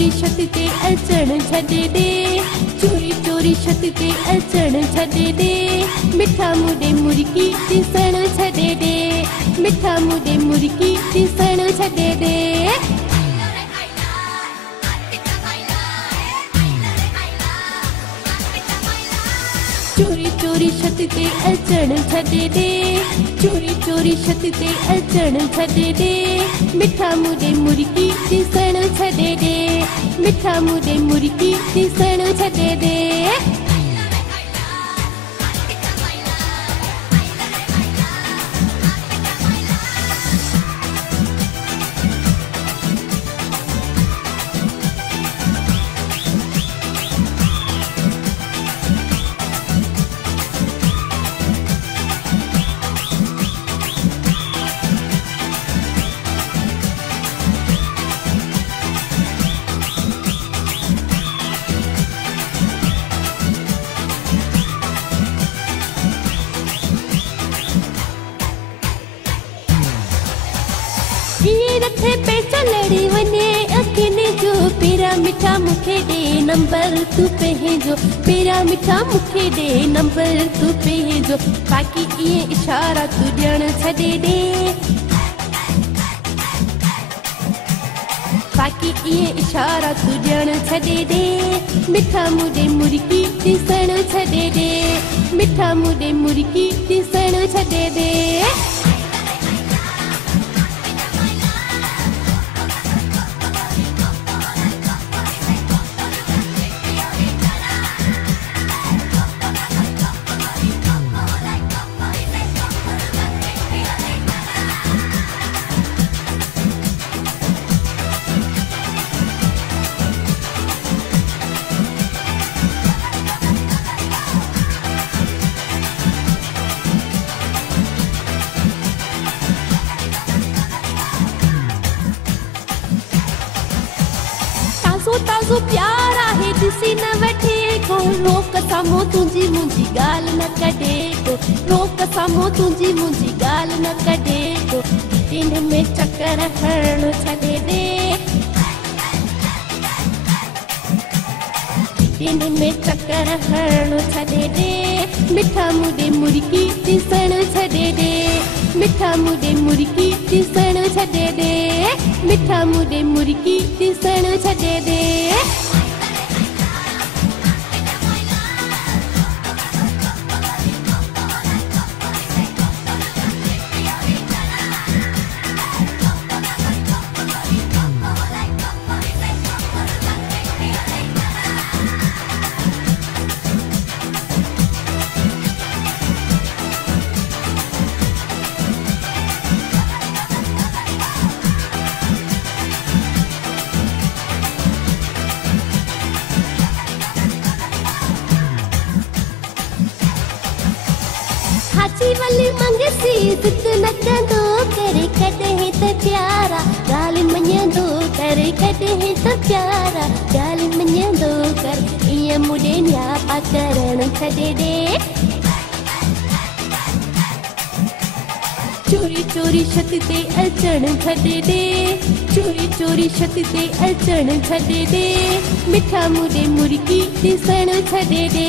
चोरी छत ते अचण छॾे ॾे, चोरी चोरी छत ते अचण छॾे ॾे, मिठा मुॾे मुर्गी ॾिसण छॾे ॾे, मिठा मुॾे मुर्गी ॾिसण छॾे ॾे। चोरी चोरी छत ते अचण छॾे ॾे, चोरी चोरी छत ते अचण छॾे ॾे, मिठा मुॾे मुर्गी ॾिसण छॾे ॾे, मिठा मुॾे मुर्गी ॾिसण छॾे ॾे। रखे पैसा लड़ी वने अखिने जो, पेरा मिठा मुखे दे नंबर तू पंहिंजो, पेरा मिठा मुखे दे नंबर तू पंहिंजो, बाक़ी ये इशारा तू ॾियण छॾे ॾे, बाक़ी ये इशारा तू ॾियण छॾे ॾे, मिठा मुॾे मुर्गी ॾिसण छॾे ॾे, मिठा मुॾे मुर्गी ॾिसण छॾे ॾे। ताज़ो प्यार आहे ॾिसी न वठे को, रोक साम्हूं तुंहिंजी मुंहिंजी ॻाल्हि न कढे को, रोक साम्हूं तुंहिंजी मुंहिंजी ॻाल्हि न कढे को, दिन में चक्कर हणण छॾे ॾे, दिन में चक्कर हणण छॾे ॾे, मिठा मुॾे मुर्गी ॾिसण छॾे ॾे, मिठा मुॾे मुर्गी ॾिसण छॾे ॾे, मिठा मुॾे मुर्गी ॾिसण छॾे ॾे। हाची वली मंगसी जिद न कंदो करे कॾहिं त प्यारा, ॻाल्हि मञंदो करे कॾहिं त प्यारा, ॻाल्हि मञंदो कर ईअं मुॾे न्यापा करण छॾे ॾे। चोरी चोरी छत ते अचण छॾे ॾे, चोरी चोरी छत ते अचण छॾे ॾे, मिठा मुॾे मुर्गी ॾिसण छॾे ॾे,